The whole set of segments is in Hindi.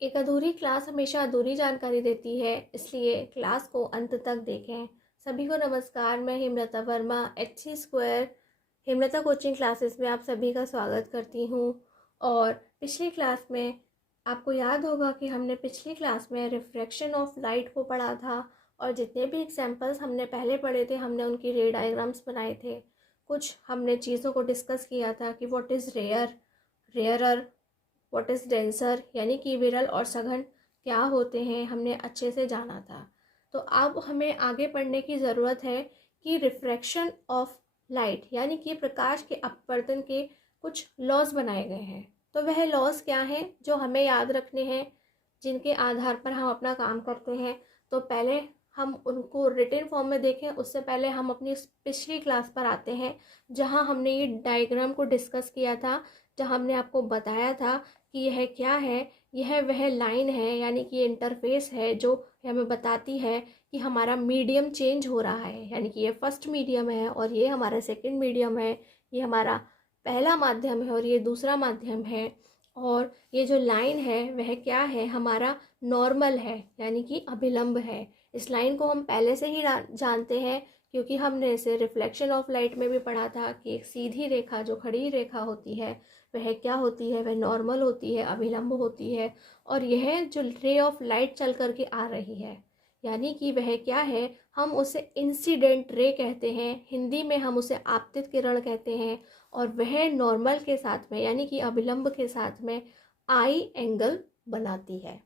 एक अधूरी क्लास हमेशा अधूरी जानकारी देती है, इसलिए क्लास को अंत तक देखें। सभी को नमस्कार, मैं Hemlata Verma HC square Hemlata coaching classes में आप सभी का स्वागत करती हूँ। और पिछली क्लास में आपको याद होगा कि हमने पिछली क्लास में रिफ्रैक्शन ऑफ लाइट को पढ़ा था और जितने भी एग्जाम्पल्स हमने पहले पढ़े थे हमने उनकी रे डायग्राम्स बनाए थे। कुछ हमने चीज़ों को डिस्कस किया था कि what is rarer, what is denser, यानी कि विरल और सघन क्या होते हैं, हमने अच्छे से जाना था। तो अब हमें आगे पढ़ने की ज़रूरत है कि रिफ्रैक्शन ऑफ लाइट यानी कि प्रकाश के अपवर्तन के कुछ लॉज बनाए गए हैं। तो वह लॉज क्या हैं जो हमें याद रखने हैं, जिनके आधार पर हम अपना काम करते हैं। तो पहले हम उनको रिटन फॉर्म में देखें, उससे पहले हम अपनी पिछली क्लास पर आते हैं जहां हमने ये डायग्राम को डिस्कस किया था, जहां हमने आपको बताया था कि यह क्या है। यह वह लाइन है यानी कि ये इंटरफेस है जो हमें बताती है कि हमारा मीडियम चेंज हो रहा है, यानी कि ये फर्स्ट मीडियम है और ये हमारा सेकंड मीडियम है, ये हमारा पहला माध्यम है और ये दूसरा माध्यम है। और ये जो लाइन है वह क्या है, हमारा नॉर्मल है यानी कि अभिलंब है। इस लाइन को हम पहले से ही जानते हैं क्योंकि हमने इसे रिफ्लेक्शन ऑफ लाइट में भी पढ़ा था कि एक सीधी रेखा जो खड़ी रेखा होती है वह क्या होती है, वह नॉर्मल होती है, अभिलंब होती है। और यह जो रे ऑफ लाइट चल करके आ रही है यानी कि वह क्या है, हम उसे इंसिडेंट रे कहते हैं, हिंदी में हम उसे आपतित किरण कहते हैं। और वह नॉर्मल के साथ में यानी कि अभिलंब के साथ में आई एंगल बनाती है।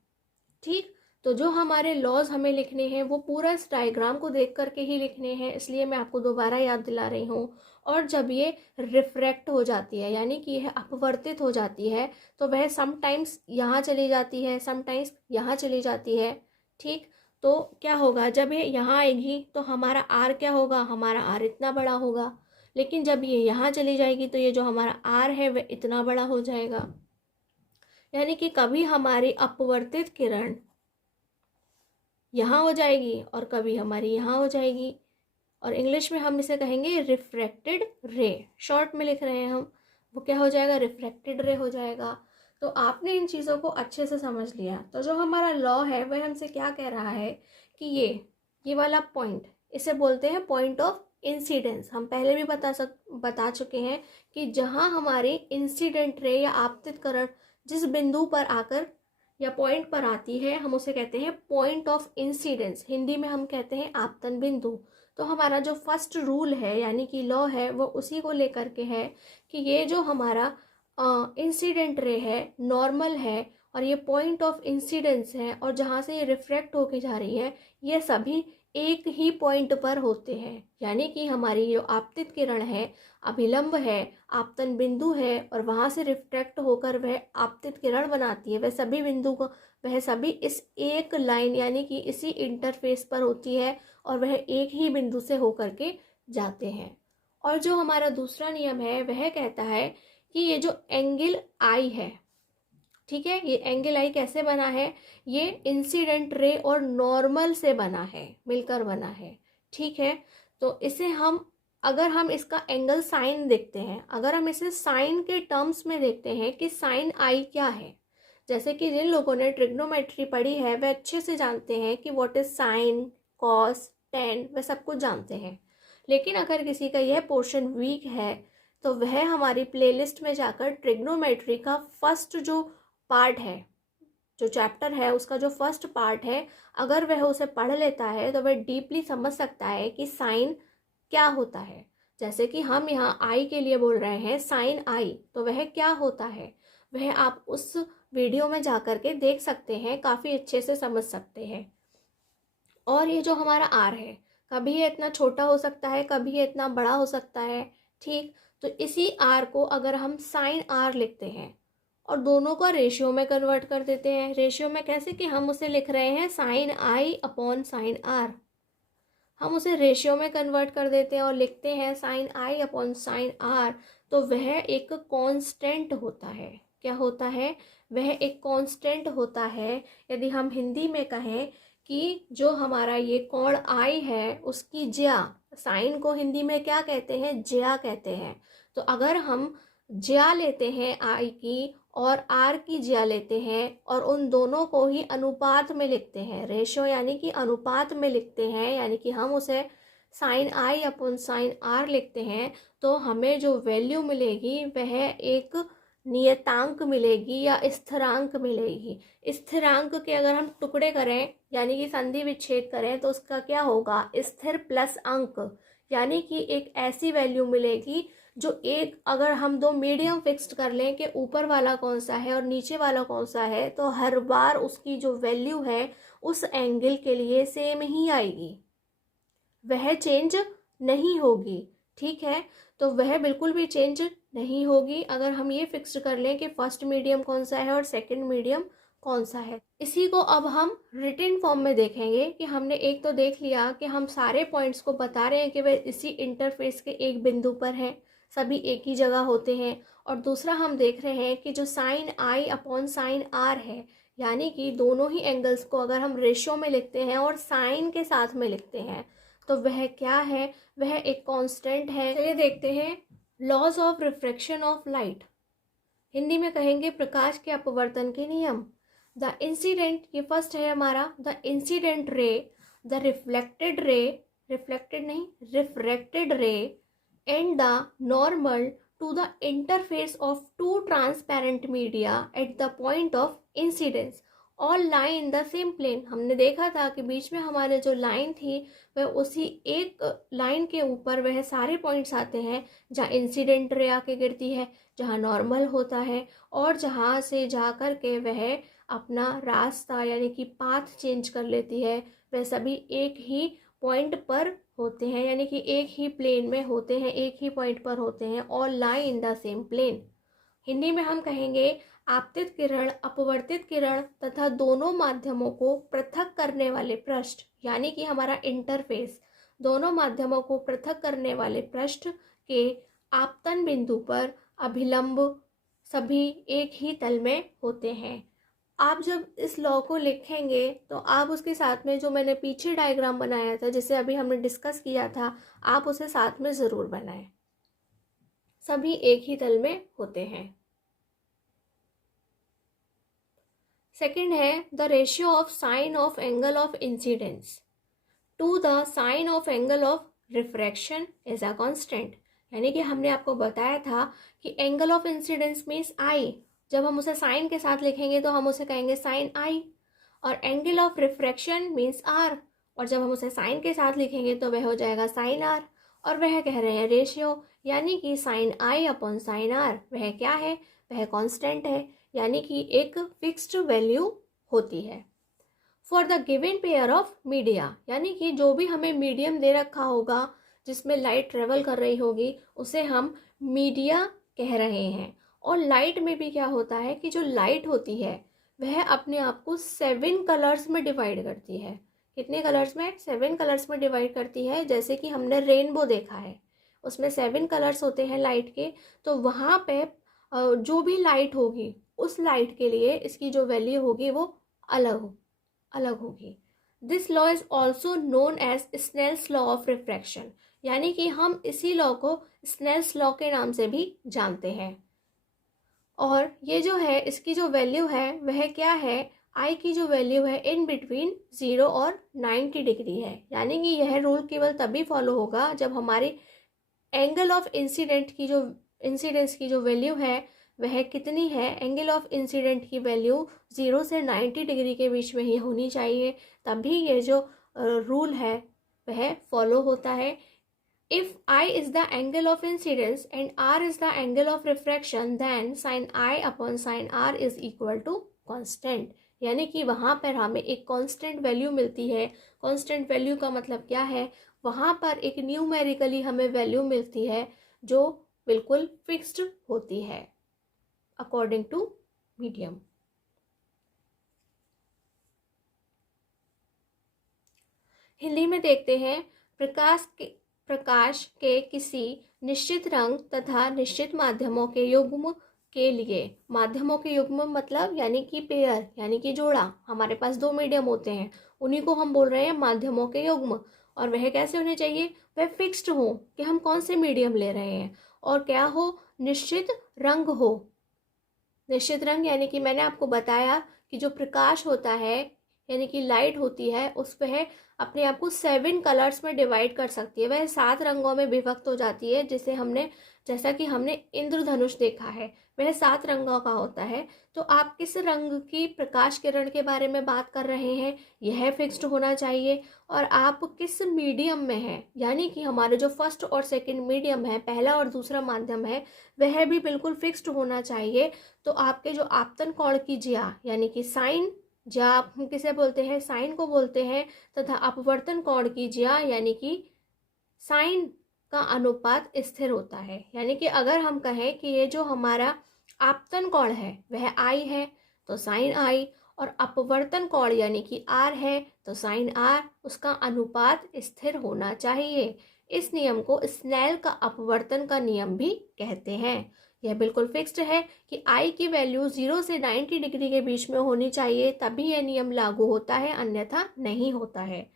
ठीक, तो जो हमारे लॉज हमें लिखने हैं वो पूरा इस डायग्राम को देख करके ही लिखने हैं, इसलिए मैं आपको दोबारा याद दिला रही हूँ। और जब ये रिफ्रैक्ट हो जाती है यानी कि यह अपवर्तित हो जाती है तो वह समटाइम्स यहाँ चली जाती है, समटाइम्स यहाँ चली जाती है। ठीक, तो क्या होगा, जब ये यहाँ आएगी तो हमारा आर क्या होगा, हमारा आर इतना बड़ा होगा। लेकिन जब ये यहाँ चली जाएगी तो ये जो हमारा आर है वह इतना बड़ा हो जाएगा। यानी कि कभी हमारी अपवर्तित किरण यहाँ हो जाएगी और कभी हमारी यहाँ हो जाएगी। और इंग्लिश में हम इसे कहेंगे रिफ्रैक्टेड रे, शॉर्ट में लिख रहे हैं हम, वो क्या हो जाएगा, रिफ्रैक्टेड रे हो जाएगा। तो आपने इन चीज़ों को अच्छे से समझ लिया। तो जो हमारा लॉ है वह हमसे क्या कह रहा है कि ये वाला पॉइंट, इसे बोलते हैं पॉइंट ऑफ इंसिडेंस। हम पहले भी बता चुके हैं कि जहाँ हमारी इंसिडेंट रे या आपतित किरण जिस बिंदु पर आकर या पॉइंट पर आती है हम उसे कहते हैं पॉइंट ऑफ इंसिडेंस, हिंदी में हम कहते हैं आपतन बिंदु। तो हमारा जो फर्स्ट रूल है यानी कि लॉ है वो उसी को लेकर के है कि ये जो हमारा इंसिडेंट रे है नॉर्मल है और ये पॉइंट ऑफ इंसिडेंस है और जहाँ से ये रिफ्रैक्ट होके जा रही है ये सभी एक ही पॉइंट पर होते हैं। यानी कि हमारी जो आपतित किरण है अभिलंब है, आपतन बिंदु है और वहाँ से रिफ्रैक्ट होकर वह आपतित किरण बनाती है, वह सभी बिंदु को वह सभी इस एक लाइन यानी कि इसी इंटरफेस पर होती है और वह एक ही बिंदु से होकर के जाते हैं। और जो हमारा दूसरा नियम है वह कहता है कि ये जो एंगल आई है, ठीक है, ये एंगल आई कैसे बना है, ये इंसिडेंट रे और नॉर्मल से बना है, मिलकर बना है। ठीक है, तो इसे हम अगर हम इसका एंगल साइन देखते हैं, अगर हम इसे साइन के टर्म्स में देखते हैं कि साइन आई क्या है, जैसे कि जिन लोगों ने ट्रिग्नोमेट्री पढ़ी है वह अच्छे से जानते हैं कि what is sine, cos, ten, वह सब कुछ जानते हैं। लेकिन अगर किसी का यह पोर्शन वीक है तो वह हमारी प्लेलिस्ट में जाकर ट्रिग्नोमेट्री का फर्स्ट जो पार्ट है, जो चैप्टर है उसका जो फर्स्ट पार्ट है, अगर वह उसे पढ़ लेता है तो वह डीपली समझ सकता है कि साइन क्या होता है। जैसे कि हम यहाँ आई के लिए बोल रहे हैं साइन आई, तो वह क्या होता है वह आप उस वीडियो में जा कर के देख सकते हैं, काफ़ी अच्छे से समझ सकते हैं। और ये जो हमारा आर है कभी ये इतना छोटा हो सकता है, कभी ये इतना बड़ा हो सकता है। ठीक, तो इसी आर को अगर हम साइन आर लिखते हैं और दोनों को रेशियो में कन्वर्ट कर देते हैं, रेशियो में कैसे कि हम उसे लिख रहे हैं sine i upon sine r, हम उसे रेशियो में कन्वर्ट कर देते हैं और लिखते हैं sine i upon sine r, तो वह एक कांस्टेंट होता है। क्या होता है, वह एक कांस्टेंट होता है। यदि हम हिंदी में कहें कि जो हमारा ये कोण आई है उसकी ज्या, साइन को हिंदी में क्या कहते हैं, ज्या कहते हैं। तो अगर हम ज्या लेते हैं आई की और आर की ज्या लेते हैं और उन दोनों को ही अनुपात में लिखते हैं। रेशो यानी कि अनुपात में लिखते हैं, यानी कि हम उसे sine i upon sine r लिखते हैं, तो हमें जो वैल्यू मिलेगी वह एक नियतांक मिलेगी या स्थिरांक मिलेगी। स्थिरांक के अगर हम टुकड़े करें यानी कि संधि विच्छेद करें तो उसका क्या होगा, स्थिर प्लस अंक, यानी कि एक ऐसी वैल्यू मिलेगी जो एक, अगर हम दो मीडियम फिक्स्ड कर लें कि ऊपर वाला कौन सा है और नीचे वाला कौन सा है, तो हर बार उसकी जो वैल्यू है उस एंगल के लिए सेम ही आएगी, वह चेंज नहीं होगी। ठीक है, तो वह बिल्कुल भी चेंज नहीं होगी अगर हम ये फिक्स कर लें कि फर्स्ट मीडियम कौन सा है और सेकंड मीडियम कौन सा है। इसी को अब हम रिटन फॉर्म में देखेंगे कि हमने एक तो देख लिया कि हम सारे पॉइंट्स को बता रहे हैं कि वे इसी इंटरफेस के एक बिंदु पर हैं, सभी एक ही जगह होते हैं। और दूसरा हम देख रहे हैं कि जो sine i upon sine r है, यानी कि दोनों ही एंगल्स को अगर हम रेशियो में लिखते हैं और साइन के साथ में लिखते हैं तो वह क्या है, वह एक कांस्टेंट है। चलिए देखते हैं laws of refraction of light. Hindi में कहेंगे प्रकाश के अपवर्तन के नियम। द इंसिडेंट, ये फर्स्ट है हमारा, the incident ray, the reflected ray, reflected नहीं refracted ray and the normal to the interface of two transparent media at the point of incidence all lie in the same plane. हमने देखा था कि बीच में हमारे जो लाइन थी वह उसी एक लाइन के ऊपर वह सारे पॉइंट्स आते हैं जहाँ इंसिडेंट रे आके गिरती है, जहाँ नॉर्मल होता है और जहाँ से जा कर के वह अपना रास्ता यानी कि पाथ चेंज कर लेती है, वह सभी एक ही पॉइंट पर होते हैं, यानी कि एक ही प्लेन में होते हैं, एक ही पॉइंट पर होते हैं, all lie in the same plane. Hindi में हम कहेंगे आपतित किरण, अपवर्तित किरण तथा दोनों माध्यमों को पृथक करने वाले पृष्ठ, यानी कि हमारा इंटरफेस, दोनों माध्यमों को पृथक करने वाले पृष्ठ के आपतन बिंदु पर अभिलंब सभी एक ही तल में होते हैं। आप जब इस लॉ को लिखेंगे तो आप उसके साथ में जो मैंने पीछे डायग्राम बनाया था जिसे अभी हमने डिस्कस किया था, आप उसे साथ में ज़रूर बनाएं। सभी एक ही तल में होते हैं। सेकंड है the ratio of sine of angle of incidence to the sine of angle of refraction is a constant. यानी कि हमने आपको बताया था कि angle of incidence means i, जब हम उसे साइन के साथ लिखेंगे तो हम उसे कहेंगे साइन आई, और angle of refraction means r, और जब हम उसे साइन के साथ लिखेंगे तो वह हो जाएगा साइन आर, और वह कह रहे हैं रेशियो, यानी कि sine i upon sine r वह क्या है, वह कांस्टेंट है, यानी कि एक फिक्स्ड वैल्यू होती है। For the given pair of media, यानी कि जो भी हमें मीडियम दे रखा होगा जिसमें लाइट ट्रेवल कर रही होगी उसे हम मीडिया कह रहे हैं। और लाइट में भी क्या होता है कि जो लाइट होती है वह अपने आप को 7 कलर्स में डिवाइड करती है। कितने कलर्स में? 7 कलर्स में डिवाइड करती है। जैसे कि हमने रेनबो देखा है, उसमें 7 कलर्स होते हैं लाइट के, तो वहाँ पे जो भी लाइट होगी उस लाइट के लिए इसकी जो वैल्यू होगी वो अलग होगी। This law is also known as Snell's law of refraction, यानी कि हम इसी लॉ को स्नेल्स लॉ के नाम से भी जानते हैं। और ये जो है इसकी जो वैल्यू है वह क्या है, आई की जो वैल्यू है इन बिटवीन 0 और 90 डिग्री है, यानी कि यह रूल केवल तभी फॉलो होगा जब हमारी एंगल ऑफ इंसिडेंस की जो वैल्यू है वह कितनी है, एंगल ऑफ इंसिडेंट की वैल्यू 0 से 90 डिग्री के बीच में ही होनी चाहिए, तभी ये जो रूल है वह फॉलो होता है। If I is the angle of incidence and R is the angle of refraction, then sin I upon sin R is equal to constant, यानी कि वहाँ पर हमें एक कांस्टेंट वैल्यू मिलती है। कांस्टेंट वैल्यू का मतलब क्या है, वहाँ पर एक न्यूमेरिकली हमें वैल्यू मिलती है जो बिल्कुल फिक्स्ड होती है अकॉर्डिंग टू मीडियम। हिंदी में देखते हैं प्रकाश के किसी निश्चित रंग तथा निश्चित माध्यमों के युग्म के लिए, माध्यमों के युग्म मतलब यानी कि पेयर, यानी कि जोड़ा, हमारे पास 2 मीडियम होते हैं उन्हीं को हम बोल रहे हैं माध्यमों के युग्म। और वह कैसे होने चाहिए, वह फिक्स्ड हो कि हम कौन से मीडियम ले रहे हैं, और क्या हो, निश्चित रंग हो। निश्चित रंग यानी कि मैंने आपको बताया कि जो प्रकाश होता है यानी कि लाइट होती है उस वह अपने आप को 7 कलर्स में डिवाइड कर सकती है, वह 7 रंगों में विभक्त हो जाती है, जैसा कि हमने इंद्रधनुष देखा है वह 7 रंगों का होता है। तो आप किस रंग की प्रकाश किरण के बारे में बात कर रहे हैं यह फिक्स्ड होना चाहिए, और आप किस मीडियम में हैं यानी कि हमारे जो फर्स्ट और सेकंड मीडियम है, पहला और दूसरा माध्यम है, वह भी बिल्कुल फिक्स्ड होना चाहिए। तो आपके जो आपतन कोण की ज्या यानी कि साइन, ज्या हम किसे बोलते हैं, साइन को बोलते हैं, तथा अपवर्तन कोण की ज्या यानी कि साइन का अनुपात स्थिर होता है। यानी कि अगर हम कहें कि ये जो हमारा आपतन कोण है वह आई है तो साइन आई, और अपवर्तन कोण यानी कि आर है तो साइन आर, उसका अनुपात स्थिर होना चाहिए। इस नियम को स्नेल का अपवर्तन का नियम भी कहते हैं। यह बिल्कुल फिक्स्ड है कि आई की वैल्यू 0 से 90 डिग्री के बीच में होनी चाहिए, तभी यह नियम लागू होता है, अन्यथा नहीं होता है।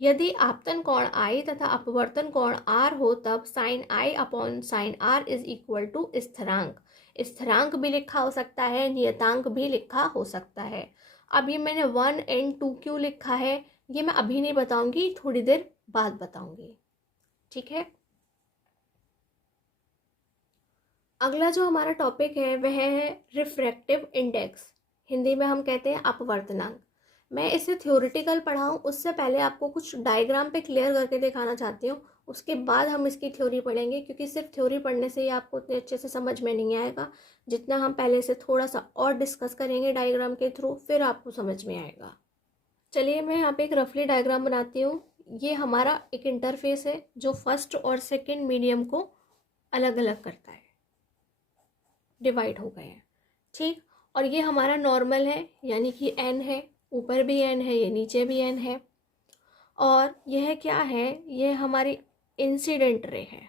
यदि आपतन कोण आई तथा अपवर्तन कोण आर हो तब sine i upon sine r is equal to स्थिरांक। स्थिरांक भी लिखा हो सकता है, नियतांक भी लिखा हो सकता है। अब ये मैंने 1 एंड 2 क्यों लिखा है ये मैं अभी नहीं बताऊंगी, थोड़ी देर बाद बताऊंगी, ठीक है। अगला जो हमारा टॉपिक है वह है रिफ्रैक्टिव इंडेक्स, हिंदी में हम कहते हैं अपवर्तनांक। मैं इसे थ्योरेटिकल पढ़ाऊँ उससे पहले आपको कुछ डायग्राम पे क्लियर करके दिखाना चाहती हूँ, उसके बाद हम इसकी थ्योरी पढ़ेंगे, क्योंकि सिर्फ थ्योरी पढ़ने से ही आपको उतने अच्छे से समझ में नहीं आएगा। जितना हम पहले से थोड़ा सा और डिस्कस करेंगे डायग्राम के थ्रू फिर आपको समझ में आएगा। चलिए मैं यहाँ पे एक रफली डायग्राम बनाती हूँ। ये हमारा एक इंटरफेस है जो फर्स्ट और सेकेंड मीडियम को अलग अलग करता है, डिवाइड हो गए हैं, ठीक। और ये हमारा नॉर्मल है यानी कि एन है, ऊपर भी एन है, ये नीचे भी एन है। और यह क्या है, यह हमारी इंसिडेंट रे है,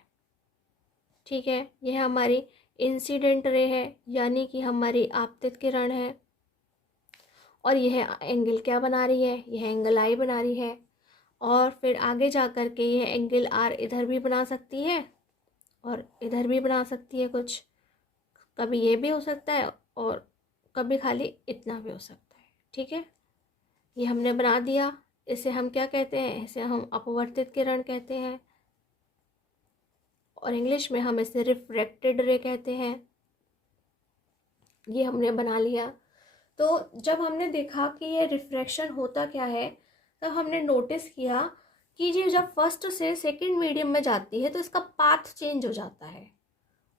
ठीक है। यह हमारी इंसिडेंट रे है यानी कि हमारी आपतित किरण है। और यह एंगल क्या बना रही है, यह एंगल आई बना रही है। और फिर आगे जा कर के यह एंगल आर इधर भी बना सकती है और इधर भी बना सकती है, कुछ कभी ये भी हो सकता है और कभी खाली इतना भी हो सकता है, ठीक है। ये हमने बना दिया, इसे हम क्या कहते हैं, इसे हम अपवर्तित किरण कहते हैं, और इंग्लिश में हम इसे रिफ्रैक्टेड रे कहते हैं। ये हमने बना लिया। तो जब हमने देखा कि ये रिफ्रैक्शन होता क्या है, तब हमने नोटिस किया कि ये जब फर्स्ट से सेकंड मीडियम में जाती है तो इसका पाथ चेंज हो जाता है।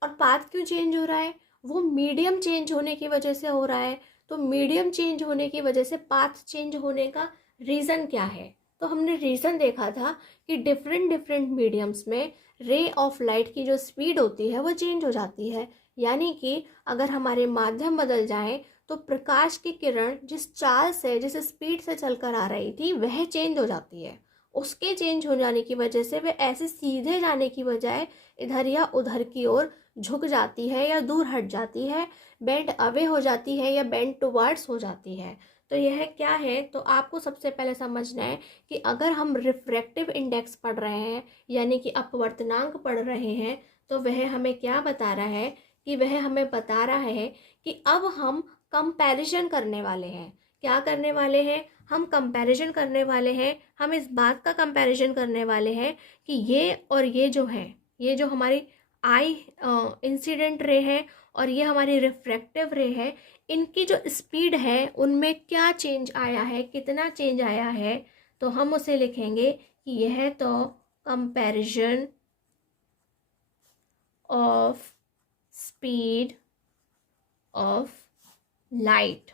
और पाथ क्यों चेंज हो रहा है, वो मीडियम चेंज होने की वजह से हो रहा है। तो मीडियम चेंज होने की वजह से पाथ चेंज होने का रीज़न क्या है, तो हमने रीज़न देखा था कि डिफरेंट डिफरेंट मीडियम्स में रे ऑफ लाइट की जो स्पीड होती है वो चेंज हो जाती है। यानी कि अगर हमारे माध्यम बदल जाए तो प्रकाश की किरण जिस चाल से, जिस स्पीड से चलकर आ रही थी वह चेंज हो जाती है। उसके चेंज हो जाने की वजह से वह ऐसे सीधे जाने की बजाय इधर या उधर की ओर झुक जाती है या दूर हट जाती है, बेंड अवे हो जाती है या बेंड टुवर्ड्स हो जाती है। तो यह क्या है, तो आपको सबसे पहले समझना है कि अगर हम रिफ्रैक्टिव इंडेक्स पढ़ रहे हैं यानी कि अपवर्तनांक पढ़ रहे हैं, तो वह हमें क्या बता रहा है, कि वह हमें बता रहा है कि अब हम कंपैरिजन करने वाले हैं। क्या करने वाले हैं, हम कंपैरिजन करने वाले हैं। हम इस बात का कंपैरिजन करने वाले हैं कि ये और ये जो है, ये जो हमारी आई इंसिडेंट रे है और ये हमारी रिफ्रैक्टिव रे है, इनकी जो स्पीड है उनमें क्या चेंज आया है, कितना चेंज आया है। तो हम उसे लिखेंगे कि यह तो comparison of speed of light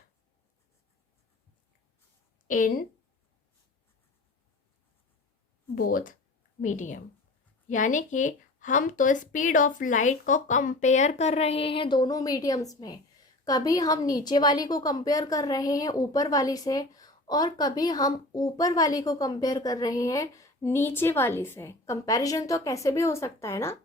in both medium. यानी कि हम तो स्पीड ऑफ लाइट को कंपेयर कर रहे हैं दोनों मीडियम्स में। कभी हम नीचे वाली को कंपेयर कर रहे हैं ऊपर वाली से, और कभी हम ऊपर वाली को कंपेयर कर रहे हैं नीचे वाली से। कंपैरिजन तो कैसे भी हो सकता है ना,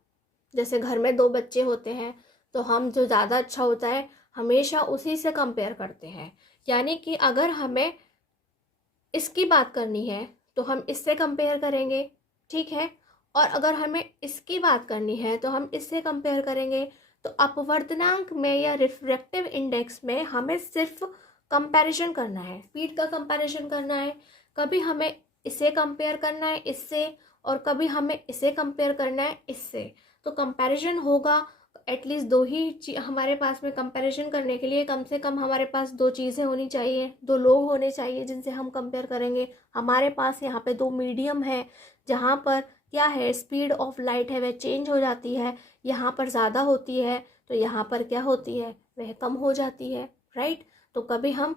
जैसे घर में 2 बच्चे होते हैं तो हम जो ज़्यादा अच्छा होता है हमेशा उसी से कंपेयर करते हैं। यानी कि अगर हमें इसकी बात करनी है तो हम इससे कंपेयर करेंगे, ठीक है। और अगर हमें इसकी बात करनी है तो हम इससे कंपेयर करेंगे। तो अपवर्तनांक में या रिफ्रैक्टिव इंडेक्स में हमें सिर्फ कंपैरिजन करना है, स्पीड का कंपैरिजन करना है। कभी हमें इसे कंपेयर करना है इससे, और कभी हमें इसे कंपेयर करना है इससे। तो कंपैरिजन होगा, एटलीस्ट दो ही हमारे पास में कंपैरिजन करने के लिए कम से कम हमारे पास दो चीज़ें होनी चाहिए, दो लोग होने चाहिए जिनसे हम कंपेयर करेंगे। हमारे पास यहाँ पे दो मीडियम है जहाँ पर क्या है, स्पीड ऑफ लाइट है वह चेंज हो जाती है, यहाँ पर ज़्यादा होती है तो यहाँ पर क्या होती है, वह कम हो जाती है, राइट। तो कभी हम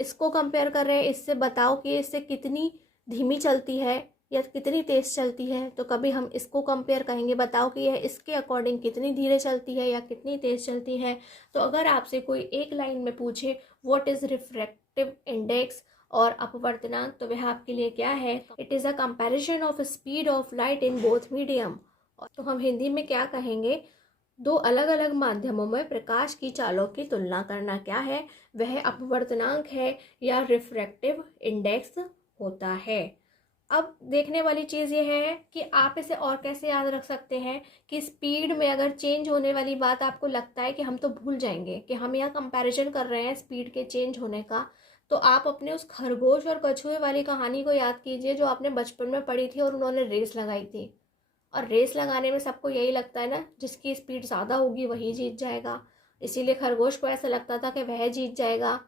इसको कंपेयर कर रहे हैं इससे, बताओ कि इससे कितनी धीमी चलती है या कितनी तेज़ चलती है। तो कभी हम इसको कंपेयर करेंगे, बताओ कि यह इसके अकॉर्डिंग कितनी धीरे चलती है या कितनी तेज़ चलती है। तो अगर आपसे कोई एक लाइन में पूछे व्हाट इज़ रिफ्रैक्टिव इंडेक्स और अपवर्तनांक, तो वह आपके लिए क्या है, it is a comparison of speed of light in both medium. तो हम हिंदी में क्या कहेंगे, दो अलग अलग माध्यमों में प्रकाश की चालों की तुलना करना क्या है, वह अपवर्तनांक है या रिफ्रैक्टिव इंडेक्स होता है। अब देखने वाली चीज़ ये है कि आप इसे और कैसे याद रख सकते हैं कि स्पीड में अगर चेंज होने वाली बात आपको लगता है कि हम तो भूल जाएंगे कि हम यहाँ कंपैरिजन कर रहे हैं स्पीड के चेंज होने का, तो आप अपने उस खरगोश और कछुए वाली कहानी को याद कीजिए जो आपने बचपन में पढ़ी थी और उन्होंने रेस लगाई थी। और रेस लगाने में सबको यही लगता है ना, जिसकी स्पीड ज़्यादा होगी वही जीत जाएगा। इसीलिए खरगोश को ऐसा लगता था कि वह जीत जाएगा,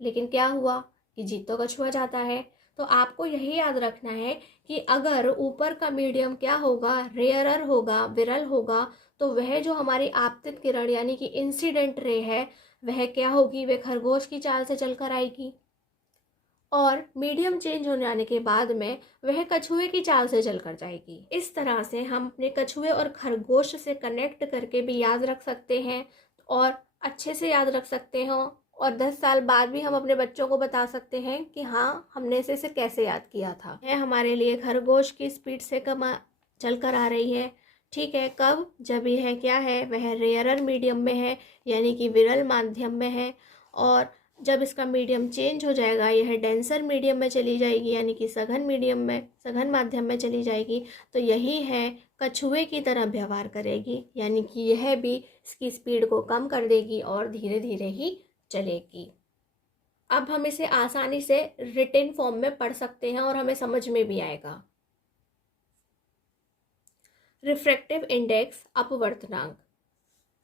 लेकिन क्या हुआ कि जीत तो कछुआ जाता है। तो आपको यही याद रखना है कि अगर ऊपर का मीडियम क्या होगा, रेयरर होगा, विरल होगा, तो वह जो हमारी आपतित किरण यानी कि इंसिडेंट रे है वह क्या होगी, वह खरगोश की चाल से चलकर आएगी, और मीडियम चेंज होने आने के बाद में वह कछुए की चाल से चलकर जाएगी। इस तरह से हम अपने कछुए और खरगोश से कनेक्ट करके भी याद रख सकते हैं और अच्छे से याद रख सकते हैं, और 10 साल बाद भी हम अपने बच्चों को बता सकते हैं कि हाँ हमने इसे कैसे याद किया था। है हमारे लिए खरगोश की स्पीड से कम चल कर आ रही है, ठीक है। कब, जब यह क्या है, वह रेयरर मीडियम में है यानी कि विरल माध्यम में है, और जब इसका मीडियम चेंज हो जाएगा यह डेंसर मीडियम में चली जाएगी यानी कि सघन मीडियम में, सघन माध्यम में चली जाएगी। तो यही है, कछुए की तरह व्यवहार करेगी यानी कि यह भी इसकी स्पीड को कम कर देगी और धीरे धीरे ही चलेगी। अब हम इसे आसानी से रिटन फॉर्म में पढ़ सकते हैं और हमें समझ में भी आएगा। रिफ्रैक्टिव इंडेक्स, अपवर्तनांक।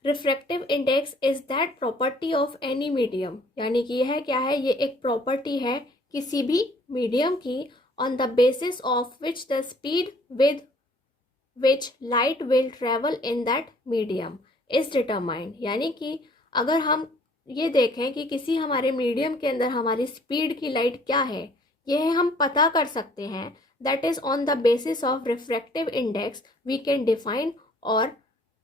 Refractive index is that property of any medium, यानी कि यह क्या है, ये एक प्रॉपर्टी है किसी भी मीडियम की, on the basis of which the speed with which light will travel in that medium is determined. यानी कि अगर हम ये देखें कि किसी हमारे मीडियम के अंदर हमारी स्पीड की लाइट क्या है, यह हम पता कर सकते हैं, that is on the basis of refractive index we can define और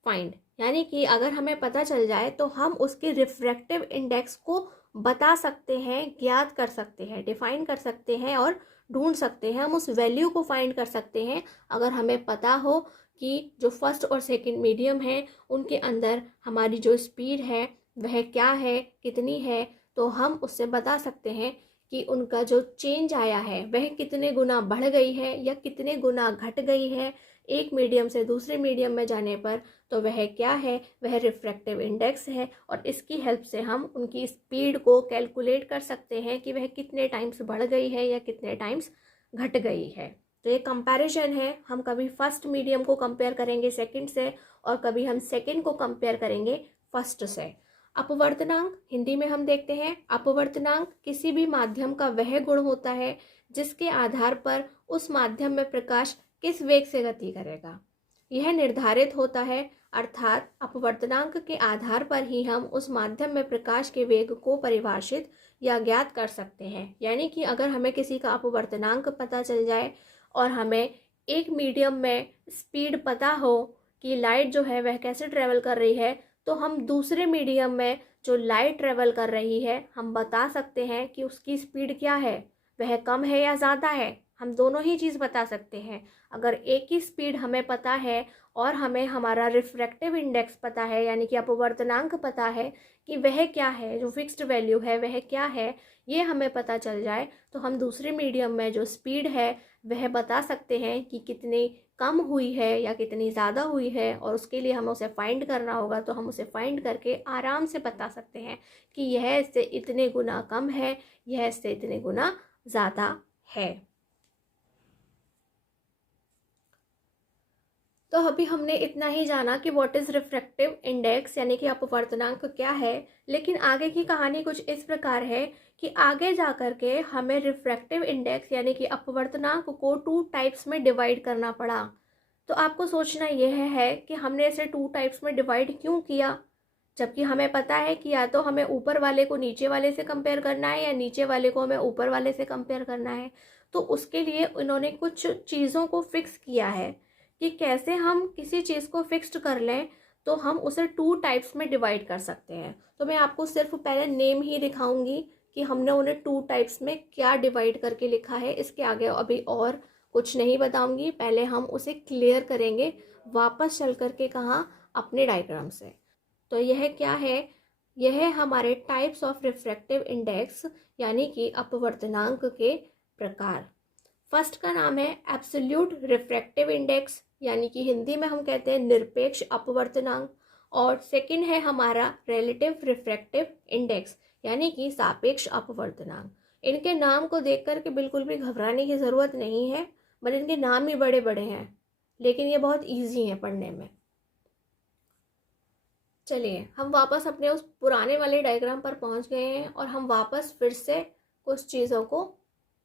फाइंड। यानी कि अगर हमें पता चल जाए तो हम उसके रिफ्रैक्टिव इंडेक्स को बता सकते हैं, ज्ञात कर सकते हैं, डिफाइन कर सकते हैं और ढूंढ सकते हैं, हम उस वैल्यू को फाइंड कर सकते हैं। अगर हमें पता हो कि जो फर्स्ट और सेकंड मीडियम है उनके अंदर हमारी जो स्पीड है वह क्या है, कितनी है, तो हम उससे बता सकते हैं कि उनका जो चेंज आया है वह कितने गुना बढ़ गई है या कितने गुना घट गई है एक मीडियम से दूसरे मीडियम में जाने पर। तो वह क्या है, वह रिफ्रैक्टिव इंडेक्स है, और इसकी हेल्प से हम उनकी स्पीड को कैलकुलेट कर सकते हैं कि वह कितने टाइम्स बढ़ गई है या कितने टाइम्स घट गई है। तो ये कंपैरिजन है, हम कभी फर्स्ट मीडियम को कंपेयर करेंगे सेकंड से और कभी हम सेकंड को कंपेयर करेंगे फर्स्ट से। अपवर्तनांक, हिंदी में हम देखते हैं, अपवर्तनांक किसी भी माध्यम का वह गुण होता है जिसके आधार पर उस माध्यम में प्रकाश किस वेग से गति करेगा, यह निर्धारित होता है। अर्थात अपवर्तनांक के आधार पर ही हम उस माध्यम में प्रकाश के वेग को परिभाषित या ज्ञात कर सकते हैं। यानी कि अगर हमें किसी का अपवर्तनांक पता चल जाए और हमें एक मीडियम में स्पीड पता हो कि लाइट जो है वह कैसे ट्रेवल कर रही है, तो हम दूसरे मीडियम में जो लाइट ट्रेवल कर रही है हम बता सकते हैं कि उसकी स्पीड क्या है, वह कम है या ज़्यादा है, हम दोनों ही चीज़ बता सकते हैं। अगर एक ही स्पीड हमें पता है और हमें हमारा रिफ्रैक्टिव इंडेक्स पता है यानी कि अपवर्तनांक पता है कि वह क्या है, जो फिक्स्ड वैल्यू है वह क्या है, ये हमें पता चल जाए, तो हम दूसरे मीडियम में जो स्पीड है वह बता सकते हैं कि कितने कम हुई है या कितनी ज़्यादा हुई है, और उसके लिए हमें उसे फाइंड करना होगा, तो हम उसे फाइंड करके आराम से बता सकते हैं कि यह इससे इतने गुना कम है, यह इससे इतने गुना ज़्यादा है। तो अभी हमने इतना ही जाना कि व्हाट इज़ रिफ्रैक्टिव इंडेक्स यानी कि अपवर्तनांक क्या है। लेकिन आगे की कहानी कुछ इस प्रकार है कि आगे जा कर के हमें रिफ्रैक्टिव इंडेक्स यानी कि अपवर्तनांक को 2 टाइप्स में डिवाइड करना पड़ा। तो आपको सोचना यह है कि हमने इसे 2 टाइप्स में डिवाइड क्यों किया, जबकि हमें पता है कि या तो हमें ऊपर वाले को नीचे वाले से कंपेयर करना है या नीचे वाले को हमें ऊपर वाले से कंपेयर करना है। तो उसके लिए इन्होंने कुछ चीज़ों को फिक्स किया है कि कैसे हम किसी चीज़ को फिक्स्ड कर लें तो हम उसे 2 टाइप्स में डिवाइड कर सकते हैं। तो मैं आपको सिर्फ पहले नेम ही दिखाऊंगी कि हमने उन्हें 2 टाइप्स में क्या डिवाइड करके लिखा है। इसके आगे अभी और कुछ नहीं बताऊंगी, पहले हम उसे क्लियर करेंगे वापस चल करके कहाँ, अपने डायग्राम से। तो यह क्या है, यह हमारे टाइप्स ऑफ रिफ्रैक्टिव इंडेक्स यानी कि अपवर्तनांक के प्रकार। फर्स्ट का नाम है एब्सोल्यूट रिफ्रैक्टिव इंडेक्स यानी कि हिंदी में हम कहते हैं निरपेक्ष अपवर्तनांक, और सेकंड है हमारा रिलेटिव रिफ्रैक्टिव इंडेक्स यानी कि सापेक्ष अपवर्तनांक। इनके नाम को देख कर के बिल्कुल भी घबराने की ज़रूरत नहीं है, बट इनके नाम ही बड़े बड़े हैं, लेकिन ये बहुत ईजी हैं पढ़ने में। चलिए हम वापस अपने उस पुराने वाले डायग्राम पर पहुंच गए हैं और हम वापस फिर से कुछ चीज़ों को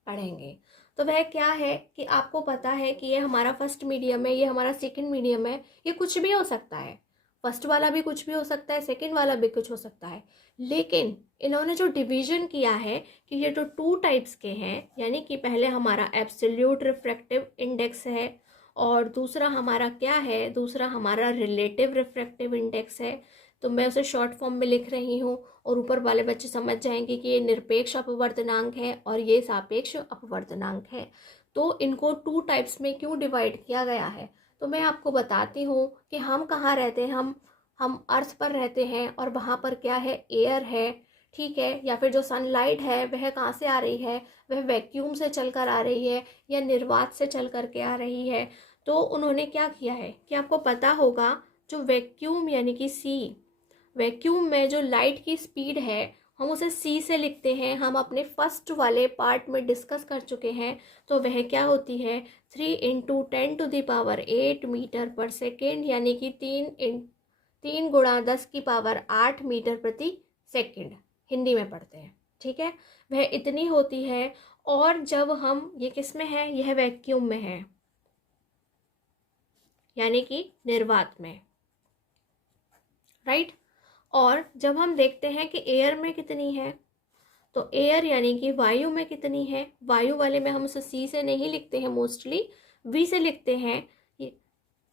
पढ़ेंगे। तो वह क्या है कि आपको पता है कि ये हमारा फर्स्ट मीडियम है, ये हमारा सेकंड मीडियम है, ये कुछ भी हो सकता है। फर्स्ट वाला भी कुछ भी हो सकता है, सेकंड वाला भी कुछ हो सकता है। लेकिन इन्होंने जो डिवीजन किया है कि ये जो 2 टाइप्स के हैं, यानी कि पहले हमारा एब्सोल्यूट रिफ्रैक्टिव इंडेक्स है और दूसरा हमारा क्या है, दूसरा हमारा रिलेटिव रिफ्रैक्टिव इंडेक्स है। तो मैं उसे शॉर्ट फॉर्म में लिख रही हूँ और ऊपर वाले बच्चे समझ जाएंगे कि ये निरपेक्ष अपवर्तनांक है और ये सापेक्ष अपवर्तनांक है। तो इनको 2 टाइप्स में क्यों डिवाइड किया गया है, तो मैं आपको बताती हूँ कि हम कहाँ रहते हैं। हम अर्थ पर रहते हैं और वहाँ पर क्या है, एयर है, ठीक है। या फिर जो सनलाइट है वह कहाँ से आ रही है, वह वैक्यूम से चलकर आ रही है या निर्वात से चल करके आ रही है। तो उन्होंने क्या किया है कि आपको पता होगा, जो वैक्यूम यानी कि सी, वैक्यूम में जो लाइट की स्पीड है हम उसे सी से लिखते हैं, हम अपने फर्स्ट वाले पार्ट में डिस्कस कर चुके हैं। तो वह क्या होती है, 3 × 10⁸ मीटर पर सेकेंड यानी कि 3 × 10⁸ मीटर प्रति सेकेंड, हिंदी में पढ़ते हैं, ठीक है। वह इतनी होती है। और जब हम, ये किस में है, यह वैक्यूम में है यानी कि निर्वात में, राइट। और जब हम देखते हैं कि एयर में कितनी है, तो एयर यानी कि वायु में कितनी है, वायु वाले में हम उसे सी से नहीं लिखते हैं, मोस्टली वी से लिखते हैं।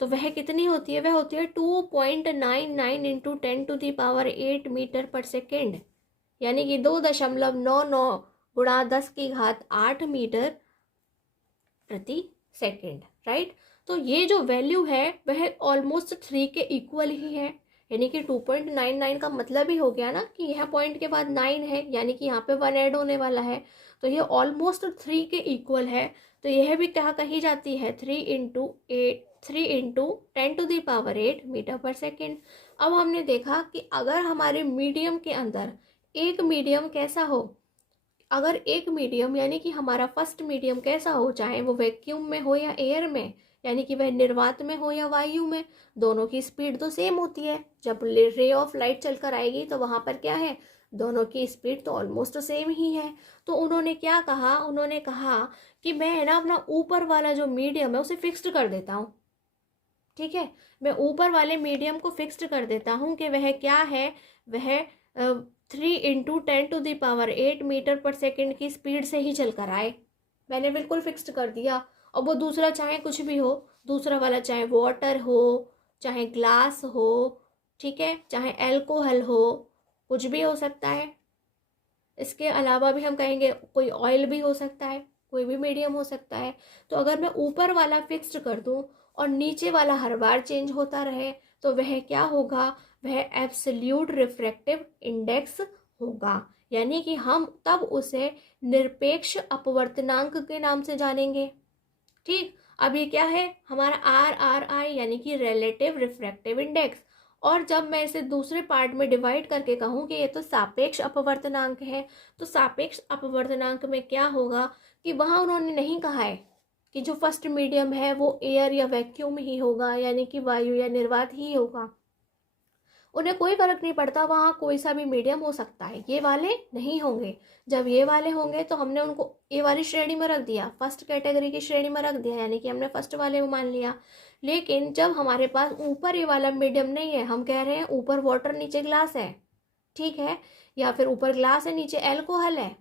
तो वह कितनी होती है, वह होती है 2.99 × 10⁸ मीटर पर सेकेंड यानी कि 2.99 × 10⁸ मीटर प्रति सेकेंड, राइट। तो ये जो वैल्यू है वह ऑलमोस्ट 3 के इक्वल ही है, यानी कि 2.99 का मतलब ही हो गया ना कि यह पॉइंट के बाद 9 है, यानी कि यहाँ पे 1 ऐड होने वाला है। तो ये ऑलमोस्ट 3 के इक्वल है। तो यह भी क्या कही जाती है, 3 × 10⁸ मीटर पर सेकेंड। अब हमने देखा कि अगर हमारे मीडियम के अंदर एक मीडियम कैसा हो, अगर एक मीडियम यानी कि हमारा फर्स्ट मीडियम कैसा हो, चाहे वो वैक्यूम में हो या एयर में, यानी कि वह निर्वात में हो या वायु में, दोनों की स्पीड तो सेम होती है। जब रे ऑफ लाइट चलकर आएगी तो वहाँ पर क्या है, दोनों की स्पीड तो ऑलमोस्ट सेम ही है। तो उन्होंने क्या कहा, उन्होंने कहा कि मैं ना अपना ऊपर वाला जो मीडियम है उसे फिक्स्ड कर देता हूँ, ठीक है। मैं ऊपर वाले मीडियम को फिक्स्ड कर देता हूँ कि वह क्या है, वह 3 × 10⁸ मीटर पर सेकेंड की स्पीड से ही चलकर आए। मैंने बिल्कुल फिक्स्ड कर दिया। और वो दूसरा चाहे कुछ भी हो, दूसरा वाला चाहे वाटर हो, चाहे ग्लास हो, ठीक है, चाहे एल्कोहल हो, कुछ भी हो सकता है। इसके अलावा भी हम कहेंगे कोई ऑयल भी हो सकता है, कोई भी मीडियम हो सकता है। तो अगर मैं ऊपर वाला फिक्स्ड कर दूं और नीचे वाला हर बार चेंज होता रहे तो वह क्या होगा, वह एब्सोल्यूट रिफ्रैक्टिव इंडेक्स होगा। यानी कि हम तब उसे निरपेक्ष अपवर्तनांक के नाम से जानेंगे, ठीक। अब ये क्या है हमारा RRI यानी कि रिलेटिव रिफ्रैक्टिव इंडेक्स। और जब मैं इसे दूसरे पार्ट में डिवाइड करके कहूँ कि ये तो सापेक्ष अपवर्तनांक है, तो सापेक्ष अपवर्तनांक में क्या होगा कि वहाँ उन्होंने नहीं कहा है कि जो फर्स्ट मीडियम है वो एयर या वैक्यूम ही होगा, यानी कि वायु या निर्वात ही होगा। उन्हें कोई फर्क नहीं पड़ता, वहाँ कोई सा भी मीडियम हो सकता है, ये वाले नहीं होंगे। जब ये वाले होंगे तो हमने उनको ये वाली श्रेणी में रख दिया, फर्स्ट कैटेगरी की श्रेणी में रख दिया, यानी कि हमने फर्स्ट वाले को मान लिया। लेकिन जब हमारे पास ऊपर ये वाला मीडियम नहीं है, हम कह रहे हैं ऊपर वाटर नीचे ग्लास है, ठीक है, या फिर ऊपर ग्लास है नीचे एल्कोहल है,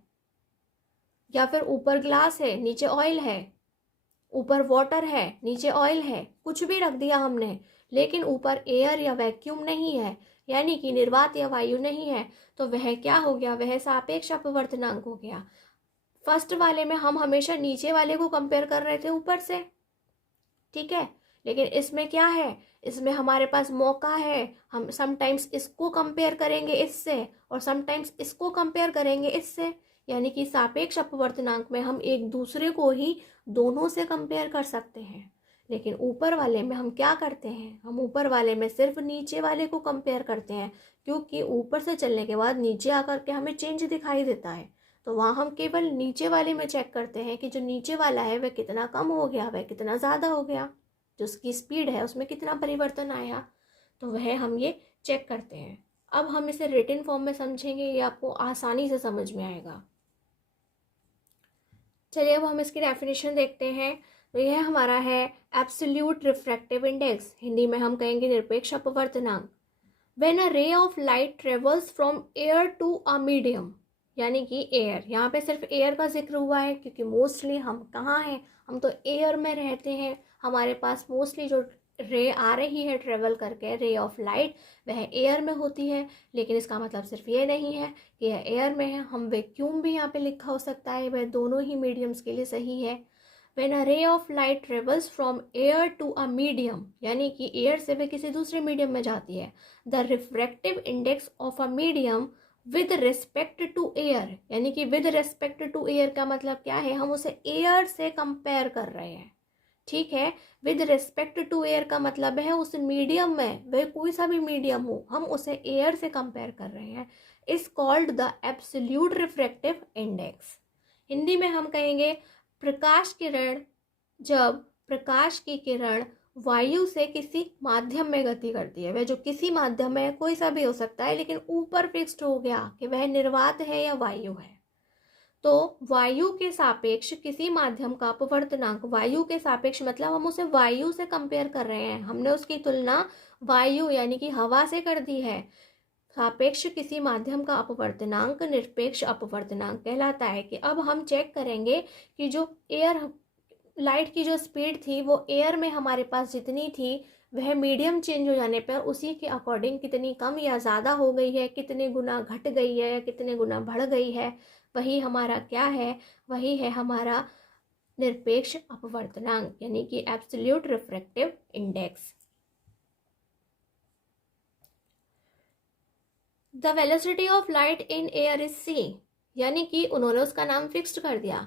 या फिर ऊपर ग्लास है नीचे ऑयल है, ऊपर वाटर है नीचे ऑयल है, कुछ भी रख दिया हमने, लेकिन ऊपर एयर या वैक्यूम नहीं है, यानी कि निर्वात या वायु नहीं है, तो वह क्या हो गया, वह सापेक्ष अपवर्तनांक हो गया। फर्स्ट वाले में हम हमेशा नीचे वाले को कंपेयर कर रहे थे ऊपर से, ठीक है, लेकिन इसमें क्या है, इसमें हमारे पास मौका है, हम समटाइम्स इसको कंपेयर करेंगे इससे और समटाइम्स इसको कंपेयर करेंगे इससे, यानी कि सापेक्ष अपवर्तनांक में हम एक दूसरे को ही दोनों से कंपेयर कर सकते हैं। लेकिन ऊपर वाले में हम क्या करते हैं, हम ऊपर वाले में सिर्फ नीचे वाले को कंपेयर करते हैं, क्योंकि ऊपर से चलने के बाद नीचे आकर के हमें चेंज दिखाई देता है, तो वहाँ हम केवल नीचे वाले में चेक करते हैं कि जो नीचे वाला है वह कितना कम हो गया, वह कितना ज़्यादा हो गया, जो उसकी स्पीड है उसमें कितना परिवर्तन आया, तो वह हम ये चेक करते हैं। अब हम इसे रिटन फॉर्म में समझेंगे, ये आपको आसानी से समझ में आएगा। चलिए अब हम इसकी डेफिनेशन देखते हैं। तो यह हमारा है एब्सोल्यूट रिफ्रैक्टिव इंडेक्स, हिंदी में हम कहेंगे निरपेक्ष अपवर्तनांक। When a ray of light travels from air to a medium, यानी कि एयर, यहाँ पे सिर्फ एयर का जिक्र हुआ है क्योंकि मोस्टली हम कहाँ हैं, हम तो एयर में रहते हैं, हमारे पास मोस्टली जो रे आ रही है ट्रेवल करके, रे ऑफ लाइट, वह एयर में होती है। लेकिन इसका मतलब सिर्फ ये नहीं है कि यह एयर में है, हम वैक्यूम भी यहाँ पे लिखा हो सकता है, वह दोनों ही मीडियम्स के लिए सही है। When a ray of light travels from air to a medium, यानी कि एयर से वह किसी दूसरे मीडियम में जाती है, the refractive index of a medium with respect to air, यानी कि with respect to air का मतलब क्या है, हम उसे एयर से कंपेयर कर रहे हैं, ठीक है। विद रिस्पेक्ट टू एयर का मतलब है उस मीडियम में, वह कोई सा भी मीडियम हो, हम उसे एयर से कंपेयर कर रहे हैं, is called the absolute refractive index. Hindi में हम कहेंगे प्रकाश किरण, जब प्रकाश की किरण वायु से किसी माध्यम में गति करती है, वह जो किसी माध्यम में कोई सा भी हो सकता है, लेकिन ऊपर फिक्स्ड हो गया कि वह निर्वात है या वायु है, तो वायु के सापेक्ष किसी माध्यम का अपवर्तनांक, वायु के सापेक्ष मतलब हम उसे वायु से कंपेयर कर रहे हैं, हमने उसकी तुलना वायु यानी कि हवा से कर दी है। सापेक्ष किसी माध्यम का अपवर्तनांक निरपेक्ष अपवर्तनांक कहलाता है। कि अब हम चेक करेंगे कि जो एयर लाइट की जो स्पीड थी वो एयर में हमारे पास जितनी थी, वह मीडियम चेंज हो जाने पर उसी के अकॉर्डिंग कितनी कम या ज़्यादा हो गई है, कितने गुना घट गई है या कितने गुना बढ़ गई है, वही हमारा क्या है, वही है हमारा निरपेक्ष अपवर्तनांक, यानी कि absolute refractive index. The velocity of light in air is c, यानी कि उन्होंने उसका नाम फिक्स्ड कर दिया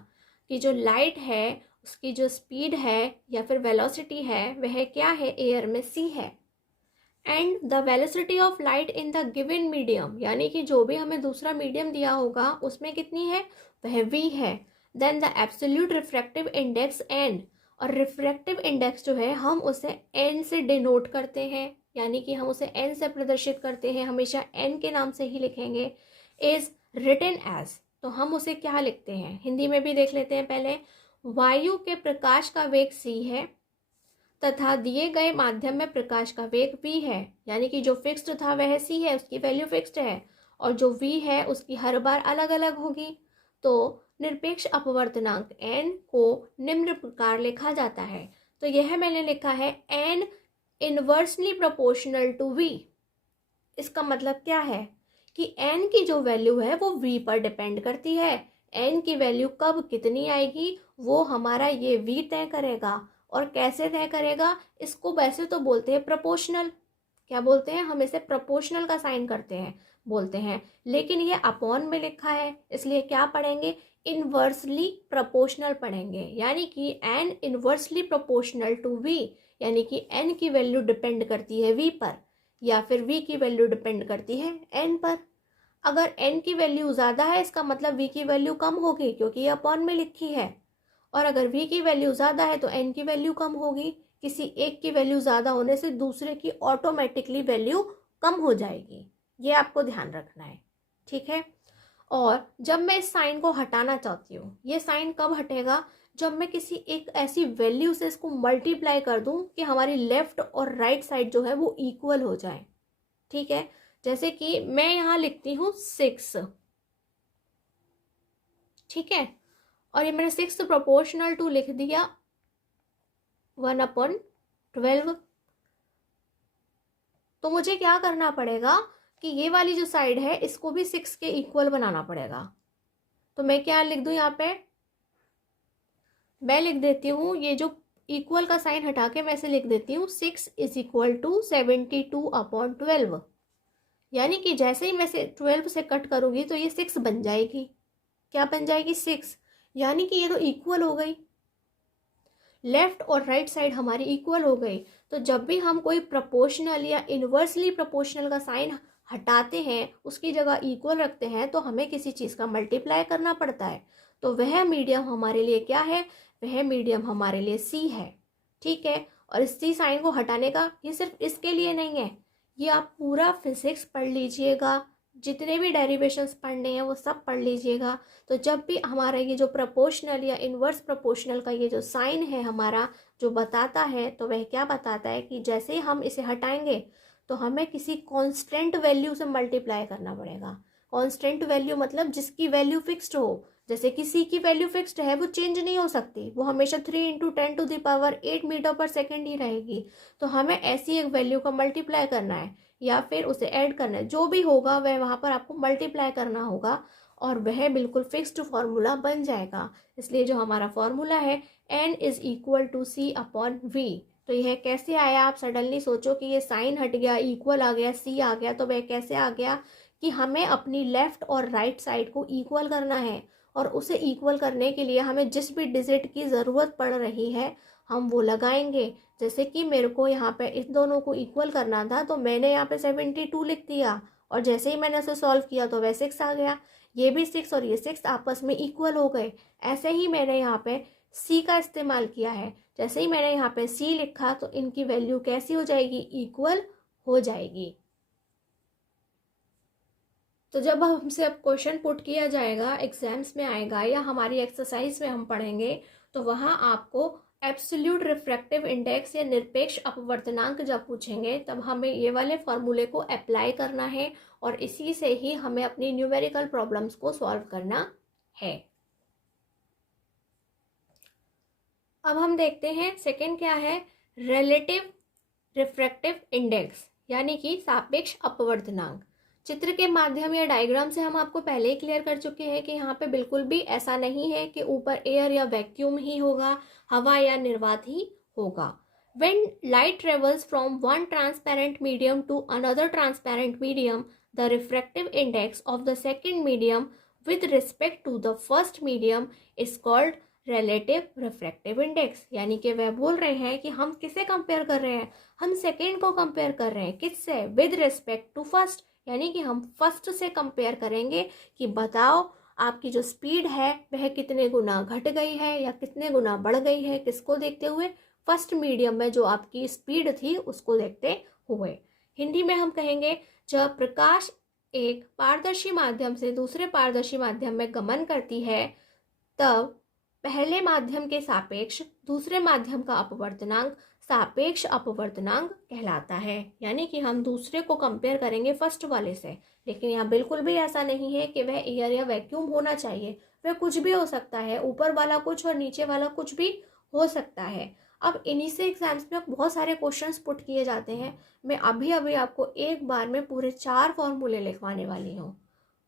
कि जो लाइट है उसकी जो स्पीड है या फिर वेलोसिटी है वह क्या है, एयर में सी है। And the velocity of light in the given medium, यानी कि जो भी हमें दूसरा मीडियम दिया होगा उसमें कितनी है, वह v है। Then the absolute refractive index n, और रिफ्रैक्टिव इंडेक्स जो है हम उसे n से डिनोट करते हैं, यानी कि हम उसे n से प्रदर्शित करते हैं, हमेशा n के नाम से ही लिखेंगे। इज रिटन एज, तो हम उसे क्या लिखते हैं, हिंदी में भी देख लेते हैं पहले। वायु के प्रकाश का वेग c है तथा दिए गए माध्यम में प्रकाश का वेग v है, यानी कि जो फिक्स्ड था वह c है, उसकी वैल्यू फिक्स्ड है, और जो v है उसकी हर बार अलग अलग होगी। तो निरपेक्ष अपवर्तनांक n को निम्न प्रकार लिखा जाता है। तो यह मैंने लिखा है n inversely proportional to v। इसका मतलब क्या है कि n की जो वैल्यू है वो v पर डिपेंड करती है, n की वैल्यू कब कितनी आएगी वो हमारा ये v तय करेगा। और कैसे तय करेगा, इसको वैसे तो बोलते हैं प्रोपोर्शनल, क्या बोलते हैं, हम इसे प्रोपोर्शनल का साइन करते हैं। बोलते हैं, लेकिन ये अपॉन में लिखा है इसलिए क्या पढ़ेंगे, इनवर्सली प्रोपोर्शनल पढ़ेंगे, यानी कि n inversely proportional to v, यानी कि n की वैल्यू डिपेंड करती है v पर या फिर v की वैल्यू डिपेंड करती है n पर। अगर n की वैल्यू ज़्यादा है इसका मतलब v की वैल्यू कम होगी क्योंकि ये अपॉन में लिखी है, और अगर v की वैल्यू ज़्यादा है तो n की वैल्यू कम होगी। किसी एक की वैल्यू ज़्यादा होने से दूसरे की ऑटोमेटिकली वैल्यू कम हो जाएगी, ये आपको ध्यान रखना है, ठीक है। और जब मैं इस साइन को हटाना चाहती हूँ, ये साइन कब हटेगा, जब मैं किसी एक ऐसी वैल्यू से इसको मल्टीप्लाई कर दूं कि हमारी लेफ्ट और राइट साइड जो है वो इक्वल हो जाए, ठीक है। जैसे कि मैं यहाँ लिखती हूँ 6, ठीक है, और ये मैंने 6 प्रोपोर्शनल टू लिख दिया 1/12। तो मुझे क्या करना पड़ेगा कि ये वाली जो साइड है इसको भी 6 के इक्वल बनाना पड़ेगा। तो मैं क्या लिख दूं यहाँ पे, मैं लिख देती हूँ ये जो इक्वल का साइन हटा के मैं ऐसे लिख देती हूँ 6 इज इक्वल टू 72/12, यानी कि जैसे ही मैं से 12 से कट करूंगी तो ये 6 बन जाएगी। क्या बन जाएगी, 6, यानी कि ये तो इक्वल हो गई, लेफ्ट और राइट साइड हमारी इक्वल हो गई। तो जब भी हम कोई प्रोपोर्शनल या इनवर्सली प्रोपोर्शनल का साइन हटाते हैं उसकी जगह इक्वल रखते हैं तो हमें किसी चीज़ का मल्टीप्लाई करना पड़ता है। तो वह मीडियम हमारे लिए क्या है, वह मीडियम हमारे लिए सी है, ठीक है। और इस सी साइन को हटाने का ये सिर्फ इसके लिए नहीं है, ये आप पूरा फिजिक्स पढ़ लीजिएगा, जितने भी डेरिवेशंस पढ़ने हैं वो सब पढ़ लीजिएगा। तो जब भी हमारा ये जो प्रोपोर्शनल या इन्वर्स प्रोपोर्शनल का ये जो साइन है हमारा जो बताता है, तो वह क्या बताता है कि जैसे ही हम इसे हटाएंगे तो हमें किसी कांस्टेंट वैल्यू से मल्टीप्लाई करना पड़ेगा। कांस्टेंट वैल्यू मतलब जिसकी वैल्यू फिक्स्ड हो, जैसे कि सी की वैल्यू फिक्स्ड है, वो चेंज नहीं हो सकती, वो हमेशा 3 × 10⁸ मीटर/सेकेंड ही रहेगी। तो हमें ऐसी एक वैल्यू का मल्टीप्लाई करना है या फिर उसे ऐड करना है, जो भी होगा वह वहाँ पर आपको मल्टीप्लाई करना होगा और वह बिल्कुल फिक्स्ड फॉर्मूला बन जाएगा। इसलिए जो हमारा फॉर्मूला है n is equal to c/v। तो यह कैसे आया, आप सडनली सोचो कि ये साइन हट गया, इक्वल आ गया, c आ गया, तो वह कैसे आ गया कि हमें अपनी लेफ्ट और राइट साइड को इक्वल करना है, और उसे इक्वल करने के लिए हमें जिस भी डिजिट की ज़रूरत पड़ रही है हम वो लगाएंगे। जैसे कि मेरे को यहाँ पे इस दोनों को इक्वल करना था तो मैंने यहाँ पे 72 लिख दिया, और जैसे ही मैंने उसे सॉल्व किया तो वह 6 आ गया, ये भी 6 और ये 6 आपस में इक्वल हो गए। ऐसे ही मैंने यहाँ पे सी का इस्तेमाल किया है, जैसे ही मैंने यहाँ पे सी लिखा तो इनकी वैल्यू कैसी हो जाएगी, इक्वल हो जाएगी। तो जब हमसे अब क्वेश्चन पुट किया जाएगा, एग्जाम्स में आएगा या हमारी एक्सरसाइज में हम पढ़ेंगे, तो वहाँ आपको एब्सोल्यूट रिफ्रैक्टिव इंडेक्स या निरपेक्ष अपवर्तनांक जब पूछेंगे तब हमें ये वाले फॉर्मूले को अप्लाई करना है और इसी से ही हमें अपनी न्यूमेरिकल प्रॉब्लम्स को सॉल्व करना है। अब हम देखते हैं सेकंड क्या है, रिलेटिव रिफ्रैक्टिव इंडेक्स यानी कि सापेक्ष अपवर्तनांक। चित्र के माध्यम या डायग्राम से हम आपको पहले ही क्लियर कर चुके हैं कि यहाँ पे बिल्कुल भी ऐसा नहीं है कि ऊपर एयर या वैक्यूम ही होगा, हवा या निर्वात ही होगा। When light travels from one transparent medium to another transparent medium, the refractive index of the second medium with respect to the first medium is called relative refractive index। यानी कि वह बोल रहे हैं कि हम किसे कंपेयर कर रहे हैं, हम सेकेंड को कंपेयर कर रहे हैं, किससे, विद रिस्पेक्ट टू फर्स्ट, यानी कि हम फर्स्ट से कंपेयर करेंगे कि बताओ आपकी जो स्पीड है वह कितने गुना घट गई है या कितने गुना बढ़ गई है, किसको देखते हुए, फर्स्ट मीडियम में जो आपकी स्पीड थी उसको देखते हुए। हिंदी में हम कहेंगे जब प्रकाश एक पारदर्शी माध्यम से दूसरे पारदर्शी माध्यम में गमन करती है तब पहले माध्यम के सापेक्ष दूसरे माध्यम का अपवर्तनांक सापेक्ष अपवर्तनांक कहलाता है। यानी कि हम दूसरे को कंपेयर करेंगे फर्स्ट वाले से, लेकिन यहाँ बिल्कुल भी ऐसा नहीं है कि वह एयर या वैक्यूम होना चाहिए, वह कुछ भी हो सकता है, ऊपर वाला कुछ और नीचे वाला कुछ भी हो सकता है। अब इन्हीं से एग्जाम्स में बहुत सारे क्वेश्चंस पुट किए जाते हैं। मैं अभी अभी आपको एक बार में पूरे 4 फॉर्मूले लिखवाने वाली हूँ,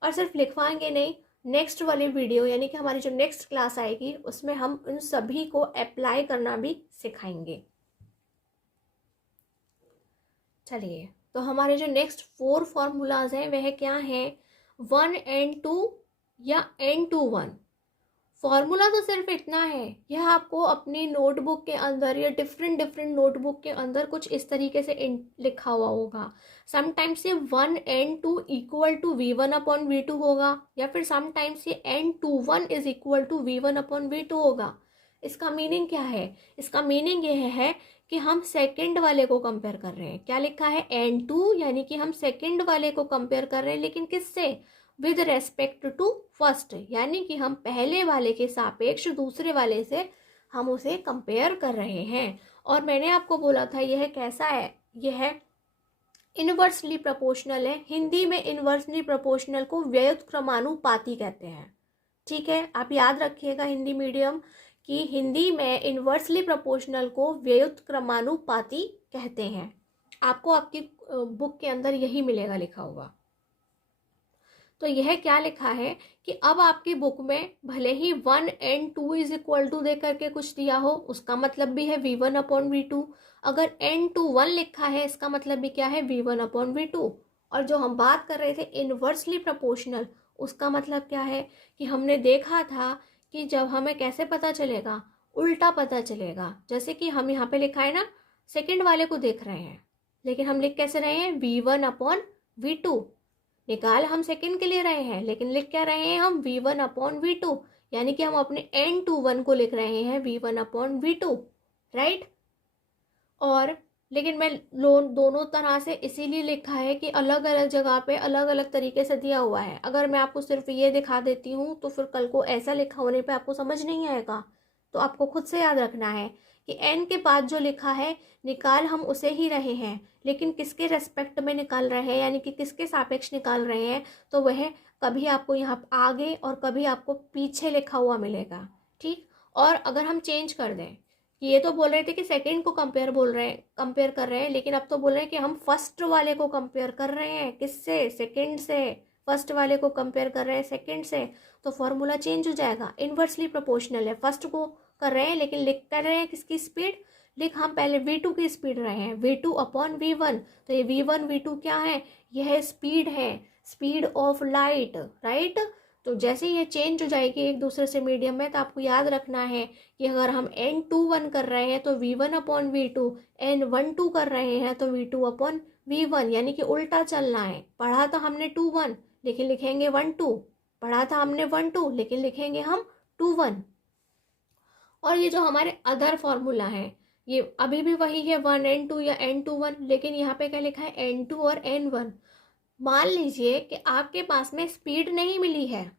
और सिर्फ लिखवाएंगे नहीं, नेक्स्ट वाली वीडियो यानी कि हमारी जो नेक्स्ट क्लास आएगी उसमें हम उन सभी को अप्लाई करना भी सिखाएंगे। चलिए, तो हमारे जो नेक्स्ट 4 फॉर्मूलाज हैं वह क्या हैं, 1n2 या n21। फॉर्मूला तो सिर्फ इतना है, यह आपको अपनी नोटबुक के अंदर या डिफरेंट डिफरेंट नोटबुक के अंदर कुछ इस तरीके से लिखा हुआ होगा। समटाइम्स ये 1n2 इक्वल टू v1/v2 होगा, या फिर समटाइम्स ये n21 is equal to v1/v2 होगा। इसका मीनिंग क्या है, इसका मीनिंग यह है कि हम सेकंड वाले को कंपेयर कर रहे हैं। क्या लिखा है, n2, यानी कि हम सेकंड वाले को कंपेयर कर रहे हैं, लेकिन किससे, विद रेस्पेक्ट टू फर्स्ट, यानी कि हम पहले वाले के सापेक्ष दूसरे वाले से हम उसे कंपेयर कर रहे हैं। और मैंने आपको बोला था यह कैसा है, यह इनवर्सली प्रोपोर्शनल है। हिंदी में इनवर्सली प्रोपोर्शनल को व्युत्क्रमानुपाती कहते हैं। ठीक है, आप याद रखिएगा हिंदी मीडियम कि हिंदी में इनवर्सली प्रोपोर्शनल को व्युत्क्रमानुपाती कहते हैं। आपको आपकी बुक के अंदर यही मिलेगा लिखा हुआ। तो यह क्या लिखा है कि अब आपकी बुक में भले ही 1n2 इज इक्वल टू दे करके कुछ दिया हो, उसका मतलब भी है v1/v2। अगर n21 लिखा है, इसका मतलब भी क्या है, v1/v2। और जो हम बात कर रहे थे इनवर्सली प्रोपोर्शनल, उसका मतलब क्या है कि हमने देखा था कि जब हमें कैसे पता चलेगा, उल्टा पता चलेगा। जैसे कि हम यहाँ पे लिखा है ना, सेकंड वाले को देख रहे हैं, लेकिन हम लिख कैसे रहे हैं, v1/v2। निकाल हम सेकंड के लिए रहे हैं, लेकिन लिख क्या रहे हैं हम, v1/v2, यानी कि हम अपने n21 को लिख रहे हैं v1/v2, राइट। और लेकिन मैं दोनों तरह से इसीलिए लिखा है कि अलग अलग जगह पे अलग अलग तरीके से दिया हुआ है। अगर मैं आपको सिर्फ ये दिखा देती हूँ तो फिर कल को ऐसा लिखा होने पे आपको समझ नहीं आएगा। तो आपको खुद से याद रखना है कि n के बाद जो लिखा है निकाल हम उसे ही रहे हैं, लेकिन किसके रेस्पेक्ट में निकाल रहे हैं, यानी कि किसके सापेक्ष निकाल रहे हैं, तो वह कभी आपको यहाँ आगे और कभी आपको पीछे लिखा हुआ मिलेगा। ठीक, और अगर हम चेंज कर दें, ये तो बोल रहे थे कि सेकंड को कंपेयर कर रहे हैं, लेकिन अब तो बोल रहे हैं कि हम फर्स्ट वाले को कंपेयर कर रहे हैं, किससे, सेकंड से। फर्स्ट वाले को कंपेयर कर रहे हैं सेकंड से, तो फॉर्मूला चेंज हो जाएगा। इनवर्सली प्रोपोर्शनल है, फर्स्ट को कर रहे हैं, लेकिन लिख कर रहे हैं किसकी स्पीड, लिख हम पहले v2 की स्पीड रहे हैं, v2/v1। तो ये v1 v2 क्या है, यह स्पीड है, स्पीड ऑफ लाइट, राइट। तो जैसे ये चेंज हो जाएगी एक दूसरे से मीडियम में, तो आपको याद रखना है कि अगर हम n21 कर रहे हैं तो v1/v2, n12 कर रहे हैं तो v2/v1, यानी कि उल्टा चलना है। पढ़ा था हमने 2-1, लेकिन लिखेंगे 1-2, पढ़ा था हमने 1-2, लेकिन लिखेंगे हम 2-1। और ये जो हमारे अदर फॉर्मूला है, ये अभी भी वही है 1n2 या n21, लेकिन यहाँ पे क्या लिखा है, n2 और n1। मान लीजिए कि आपके पास में स्पीड नहीं मिली है,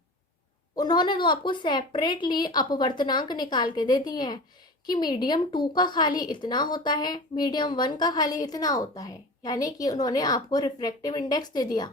उन्होंने तो आपको सेपरेटली अपवर्तनांक निकाल के दे दिए हैं कि मीडियम 2 का खाली इतना होता है, मीडियम 1 का खाली इतना होता है, यानी कि उन्होंने आपको रिफ्रैक्टिव इंडेक्स दे दिया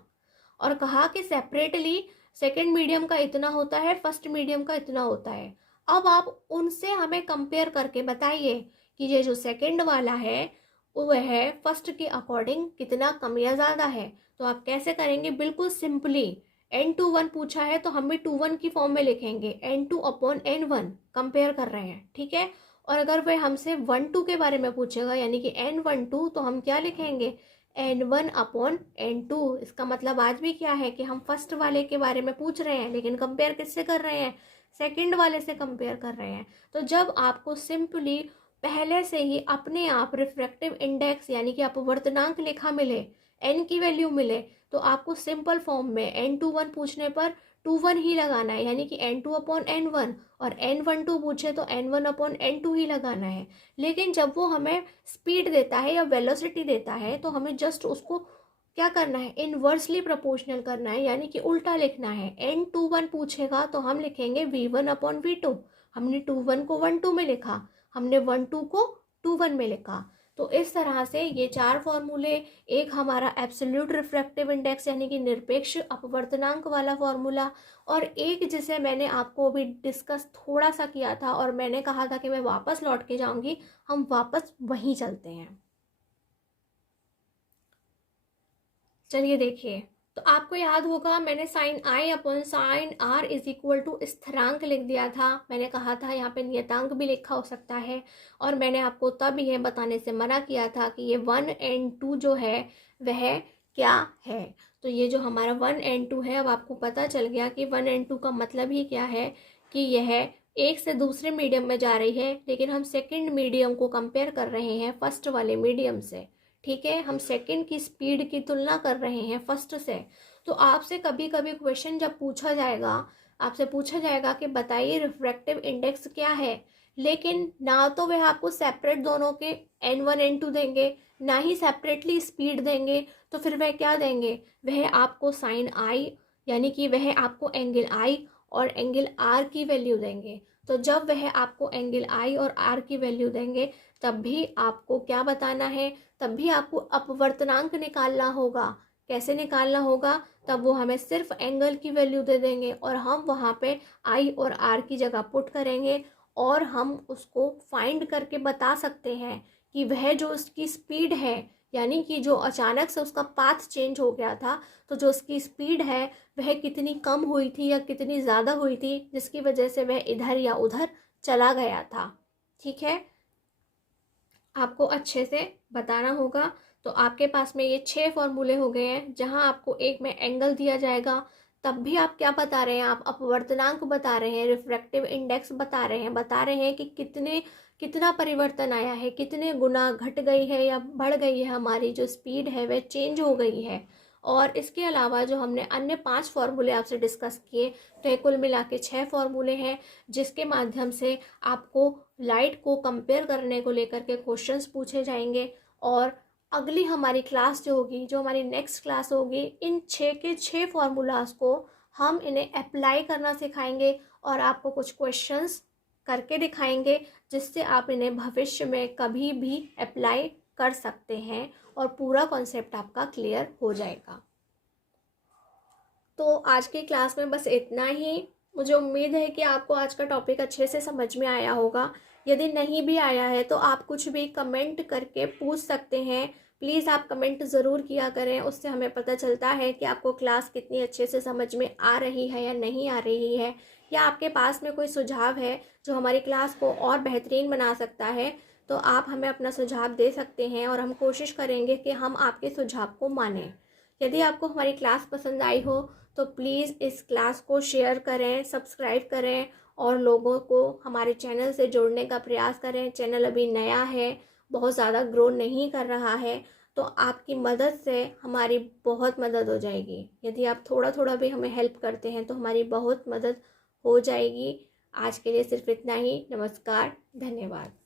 और कहा कि सेपरेटली सेकंड मीडियम का इतना होता है, फर्स्ट मीडियम का इतना होता है। अब आप उनसे हमें कंपेयर करके बताइए कि ये जो सेकंड वाला है वह फर्स्ट के अकॉर्डिंग कितना कम या ज़्यादा है। तो आप कैसे करेंगे, बिल्कुल सिंपली, n21 पूछा है तो हम भी 21 की फॉर्म में लिखेंगे, n2/n1 कंपेयर कर रहे हैं, ठीक है। और अगर वह हमसे 1-2 के बारे में पूछेगा, यानी कि n12, तो हम क्या लिखेंगे, n1/n2। इसका मतलब आज भी क्या है कि हम फर्स्ट वाले के बारे में पूछ रहे हैं, लेकिन कंपेयर किससे कर रहे हैं, सेकंड वाले से कंपेयर कर रहे हैं। तो जब आपको सिंपली पहले से ही अपने आप रिफ्रैक्टिव इंडेक्स यानी कि अपवर्तनांक लिखा मिले, n की वैल्यू मिले, तो आपको सिंपल फॉर्म में n21 पूछने पर 21 ही लगाना है, यानी कि n2/n1, और n12 पूछे तो n1/n2 ही लगाना है। लेकिन जब वो हमें स्पीड देता है या वेलोसिटी देता है, तो हमें जस्ट उसको क्या करना है, इनवर्सली प्रोपोर्शनल करना है, यानी कि उल्टा लिखना है। n21 पूछेगा तो हम लिखेंगे v1/v2। हमने 21 को 1-2 में लिखा, हमने 1-2 को 2-1 में लिखा। तो इस तरह से ये 4 फॉर्मूले, एक हमारा एब्सोल्यूट रिफ्रैक्टिव इंडेक्स यानी कि निरपेक्ष अपवर्तनांक वाला फॉर्मूला, और एक जिसे मैंने आपको अभी डिस्कस थोड़ा सा किया था और मैंने कहा था कि मैं वापस लौट के जाऊंगी, हम वापस वहीं चलते हैं। चलिए देखिए, तो आपको याद होगा मैंने sine i upon sine r is equal to स्थिरांक लिख दिया था। मैंने कहा था यहाँ पे नियतांक भी लिखा हो सकता है, और मैंने आपको तब यह बताने से मना किया था कि ये 1 and 2 जो है वह क्या है। तो ये जो हमारा 1 and 2 है, अब आपको पता चल गया कि 1 and 2 का मतलब ही क्या है, कि यह एक से दूसरे मीडियम में जा रही है, लेकिन हम सेकेंड मीडियम को कंपेयर कर रहे हैं फर्स्ट वाले मीडियम से। ठीक है, हम सेकंड की स्पीड की तुलना कर रहे हैं फर्स्ट से। तो आपसे कभी कभी क्वेश्चन जब पूछा जाएगा, आपसे पूछा जाएगा कि बताइए रिफ्रैक्टिव इंडेक्स क्या है, लेकिन ना तो वह आपको सेपरेट दोनों के n1 n2 देंगे, ना ही सेपरेटली स्पीड देंगे। तो फिर वह क्या देंगे, वह आपको साइन आई यानी कि वह आपको एंगल आई और एंगल आर की वैल्यू देंगे। तो जब वह आपको एंगल आई और आर की वैल्यू देंगे, तब भी आपको क्या बताना है, तब भी आपको अपवर्तनांक निकालना होगा। कैसे निकालना होगा, तब वो हमें सिर्फ एंगल की वैल्यू दे देंगे और हम वहाँ पे आई और आर की जगह पुट करेंगे, और हम उसको फाइंड करके बता सकते हैं कि वह जो उसकी स्पीड है, यानी कि जो अचानक से उसका पाथ चेंज हो गया था, तो जो उसकी स्पीड है वह कितनी कम हुई थी या कितनी ज़्यादा हुई थी, जिसकी वजह से वह इधर या उधर चला गया था। ठीक है, आपको अच्छे से बताना होगा। तो आपके पास में ये 6 फॉर्मूले हो गए हैं, जहां आपको एक में एंगल दिया जाएगा, तब भी आप क्या बता रहे हैं, आप अपवर्तनांक बता रहे हैं, रिफ्रैक्टिव इंडेक्स बता रहे हैं, कि कितना परिवर्तन आया है, कितने गुना घट गई है या बढ़ गई है, हमारी जो स्पीड है वह चेंज हो गई है। और इसके अलावा जो हमने अन्य 5 फॉर्मूले आपसे डिस्कस किए, तो ये कुल मिला के 6 फॉर्मूले हैं, जिसके माध्यम से आपको लाइट को कंपेयर करने को लेकर के क्वेश्चंस पूछे जाएंगे। और अगली हमारी क्लास जो होगी, जो हमारी नेक्स्ट क्लास होगी, इन 6 के 6 फॉर्मूलाज को हम इन्हें अप्लाई करना सिखाएंगे और आपको कुछ क्वेश्चंस करके दिखाएंगे, जिससे आप इन्हें भविष्य में कभी भी अप्लाई कर सकते हैं और पूरा कॉन्सेप्ट आपका क्लियर हो जाएगा। तो आज की क्लास में बस इतना ही। मुझे उम्मीद है कि आपको आज का टॉपिक अच्छे से समझ में आया होगा। यदि नहीं भी आया है तो आप कुछ भी कमेंट करके पूछ सकते हैं। प्लीज़ आप कमेंट ज़रूर किया करें, उससे हमें पता चलता है कि आपको क्लास कितनी अच्छे से समझ में आ रही है या नहीं आ रही है, या आपके पास में कोई सुझाव है जो हमारी क्लास को और बेहतरीन बना सकता है, तो आप हमें अपना सुझाव दे सकते हैं और हम कोशिश करेंगे कि हम आपके सुझाव को मानें। यदि आपको हमारी क्लास पसंद आई हो तो प्लीज़ इस क्लास को शेयर करें, सब्सक्राइब करें और लोगों को हमारे चैनल से जोड़ने का प्रयास करें। चैनल अभी नया है, बहुत ज़्यादा ग्रो नहीं कर रहा है, तो आपकी मदद से हमारी बहुत मदद हो जाएगी। यदि आप थोड़ा थोड़ा भी हमें हेल्प करते हैं तो हमारी बहुत मदद हो जाएगी। आज के लिए सिर्फ इतना ही। नमस्कार, धन्यवाद।